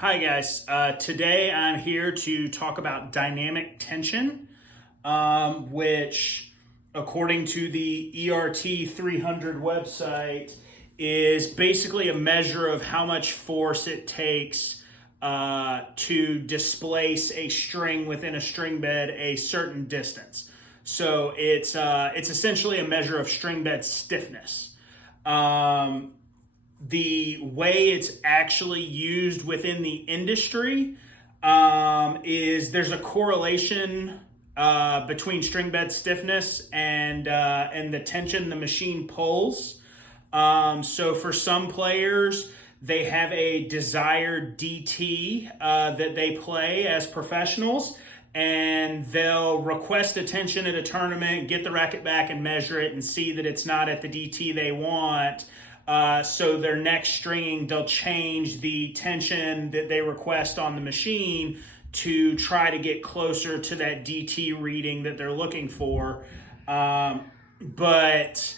Hi guys, today I'm here to talk about dynamic tension, which according to the ERT 300 website is basically a measure of how much force it takes to displace a string within a string bed a certain distance. So it's essentially a measure of string bed stiffness. The way it's actually used within the industry is there's a correlation between string bed stiffness and the tension the machine pulls. So for some players, they have a desired DT that they play as professionals, and they'll request a tension at a tournament, get the racket back and measure it and see that it's not at the DT they want. So their next stringing, they'll change the tension that they request on the machine to try to get closer to that DT reading that they're looking for. But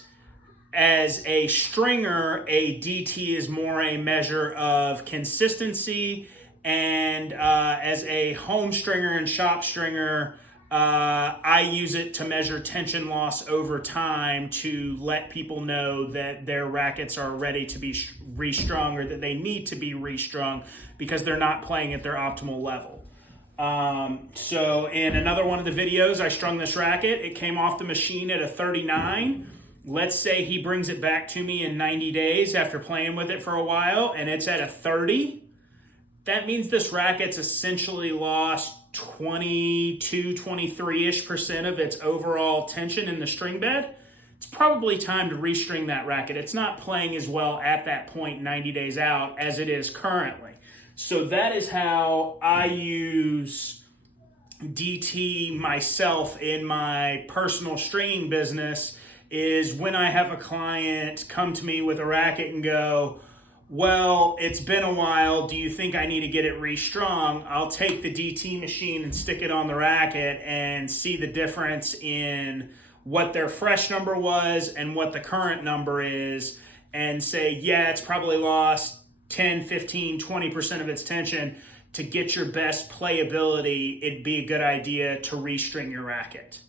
as a stringer, a DT is more a measure of consistency. And as a home stringer and shop stringer, I use it to measure tension loss over time to let people know that their rackets are ready to be restrung or that they need to be restrung because they're not playing at their optimal level. So in another one of the videos, I strung this racket. It came off the machine at a 39. Let's say he brings it back to me in 90 days after playing with it for a while and it's at a 30. That means this racket's essentially lost 22, 23-ish% of its overall tension in the string bed. It's probably time to restring that racket. It's not playing as well at that point 90 days out as it is currently. So that is how I use DT myself in my personal stringing business, is when I have a client come to me with a racket and go, well, it's been a while, do you think I need to get it restrung? I'll take the DT machine and stick it on the racket and see the difference in what their fresh number was and what the current number is, and say, yeah, it's probably lost 10, 15, 20% of its tension. To get your best playability, it'd be a good idea to restring your racket.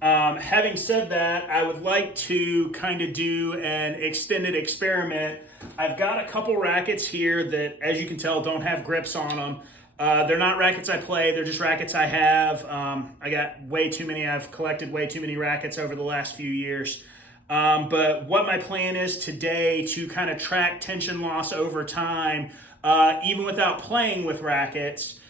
Having said that, I would like to kind of do an extended experiment. I've got a couple rackets here that, as you can tell, don't have grips on them. They're not rackets I play, they're just rackets I have. I got way too many, I've collected way too many rackets over the last few years. But what my plan is today to kind of track tension loss over time, even without playing with rackets,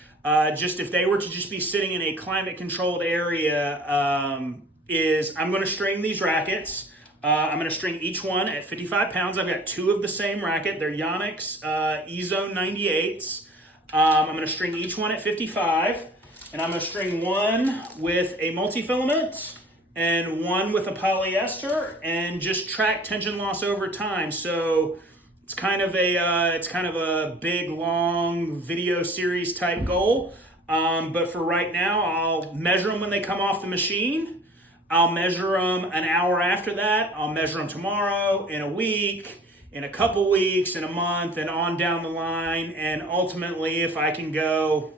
just if they were to just be sitting in a climate controlled area, is I'm going to string these rackets. I'm going to string each one at 55 pounds. I've got two of the same racket. They're Yonex E-Zone 98s. I'm going to string each one at 55, and I'm going to string one with a multi-filament and one with a polyester, and just track tension loss over time. So it's kind of a big, long video series type goal. But for right now, I'll measure them when they come off the machine. I'll measure them an hour after that. I'll measure them tomorrow, in a week, in a couple weeks, in a month, and on down the line. And ultimately, if I can go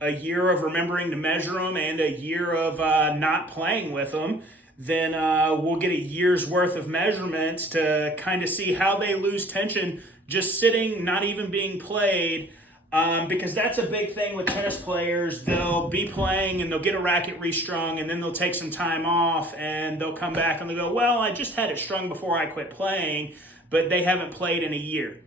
a year of remembering to measure them and a year of not playing with them, then we'll get a year's worth of measurements to kind of see how they lose tension just sitting, not even being played. Because that's a big thing with tennis players. They'll be playing and they'll get a racket restrung, and then they'll take some time off and they'll come back and they'll go, well, I just had it strung before I quit playing, but they haven't played in a year.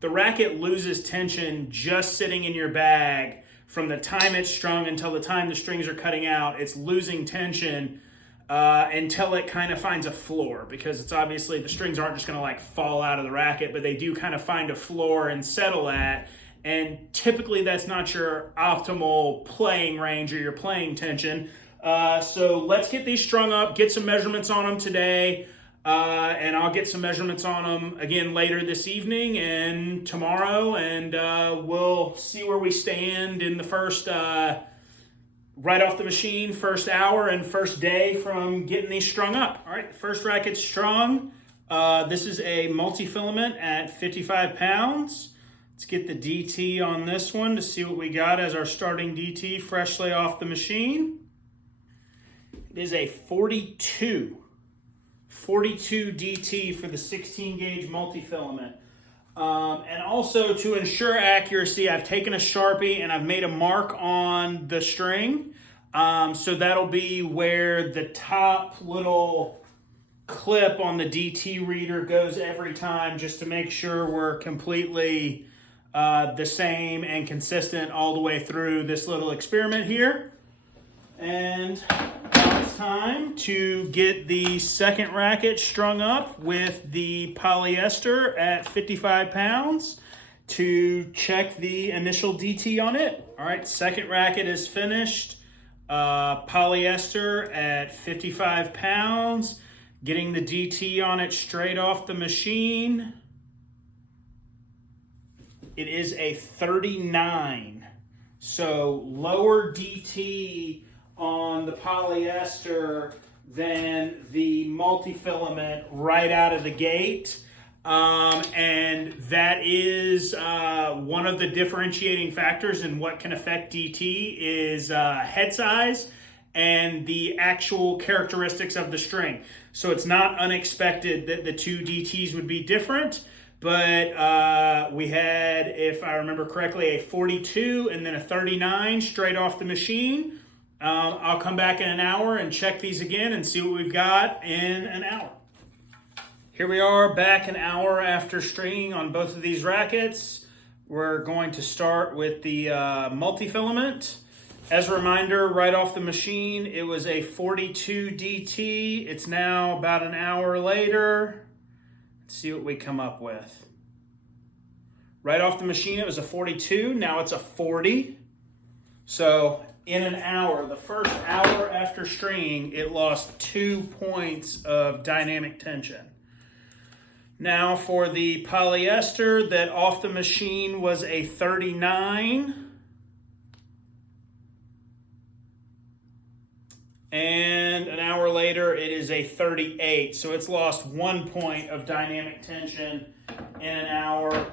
The racket loses tension just sitting in your bag from the time it's strung until the time the strings are cutting out. It's losing tension until it kind of finds a floor, because it's obviously the strings aren't just going to like fall out of the racket, but they do kind of find a floor and settle at. And typically that's not your optimal playing range or your playing tension. So let's get these strung up, get some measurements on them today, and I'll get some measurements on them again later this evening and tomorrow, and we'll see where we stand in the first, right off the machine, first hour and first day from getting these strung up. All right, first racket's strung. This is a multi-filament at 55 pounds. Let's get the DT on this one to see what we got as our starting DT freshly off the machine. It is a 42 DT for the 16 gauge multi-filament. And also to ensure accuracy, I've taken a Sharpie and I've made a mark on the string. So that'll be where the top little clip on the DT reader goes every time, just to make sure we're completely the same and consistent all the way through this little experiment here. And now it's time to get the second racket strung up with the polyester at 55 pounds to check the initial DT on it. All right, second racket is finished. Polyester at 55 pounds. Getting the DT on it straight off the machine. It is a 39. So lower DT on the polyester than the multi-filament right out of the gate. And that is one of the differentiating factors in what can affect DT is head size and the actual characteristics of the string. So it's not unexpected that the two DTs would be different, but we had, if I remember correctly, a 42 and then a 39 straight off the machine. I'll come back in an hour and check these again and see what we've got in an hour. Here we are back an hour after stringing on both of these rackets. We're going to start with the multi-filament. As a reminder, right off the machine, it was a 42 DT. It's now about an hour later. Let's see what we come up with. Right off the machine, it was a 42. Now it's a 40. So in an hour, the first hour after stringing, it lost 2 points of dynamic tension. Now for the polyester, that off the machine was a 39. And an hour later, it is a 38. So it's lost 1 point of dynamic tension in an hour.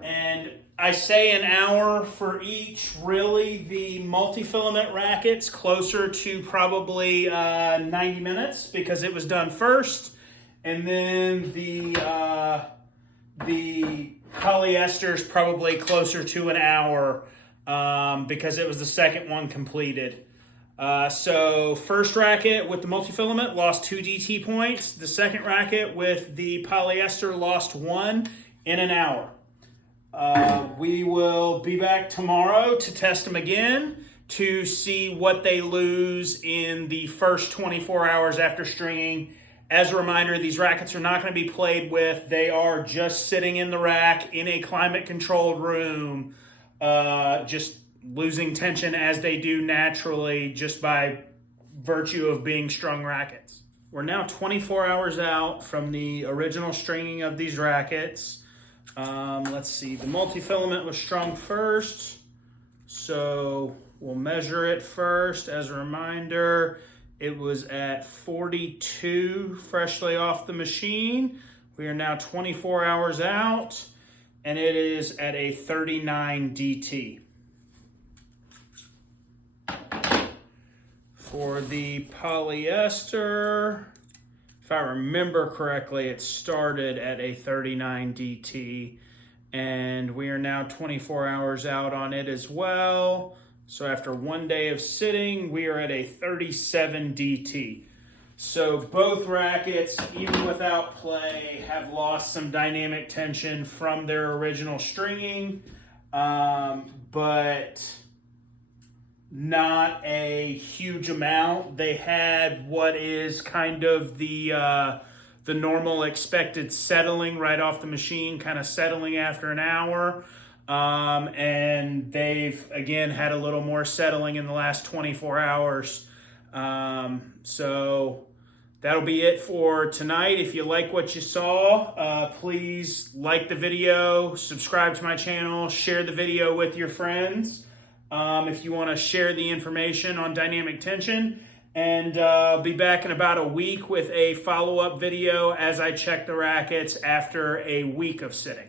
And I say an hour for each. Really, the multi-filament racket's closer to probably 90 minutes because it was done first. And then the polyester's probably closer to an hour because it was the second one completed. So first racket with the multi-filament lost 2 DT points. The second racket with the polyester lost 1 in an hour. We will be back tomorrow to test them again to see what they lose in the first 24 hours after stringing. As a reminder, these rackets are not going to be played with. They are just sitting in the rack in a climate-controlled room, just losing tension as they do naturally just by virtue of being strung rackets. We're now 24 hours out from the original stringing of these rackets. Let's see, the multi-filament was strung first, so we'll measure it first. As a reminder, it was at 42 freshly off the machine. We are now 24 hours out, and it is at a 39 DT. For the polyester, if I remember correctly, it started at a 39 DT, and we are now 24 hours out on it as well. So after 1 day of sitting, we are at a 37 DT. So both rackets, even without play, have lost some dynamic tension from their original stringing, but not a huge amount. They had what is kind of the normal expected settling right off the machine, kind of settling after an hour. And they've, again, had a little more settling in the last 24 hours. So that'll be it for tonight. If you like what you saw, please like the video, subscribe to my channel, share the video with your friends. If you want to share the information on dynamic tension, and I'll be back in about a week with a follow-up video as I check the rackets after a week of sitting.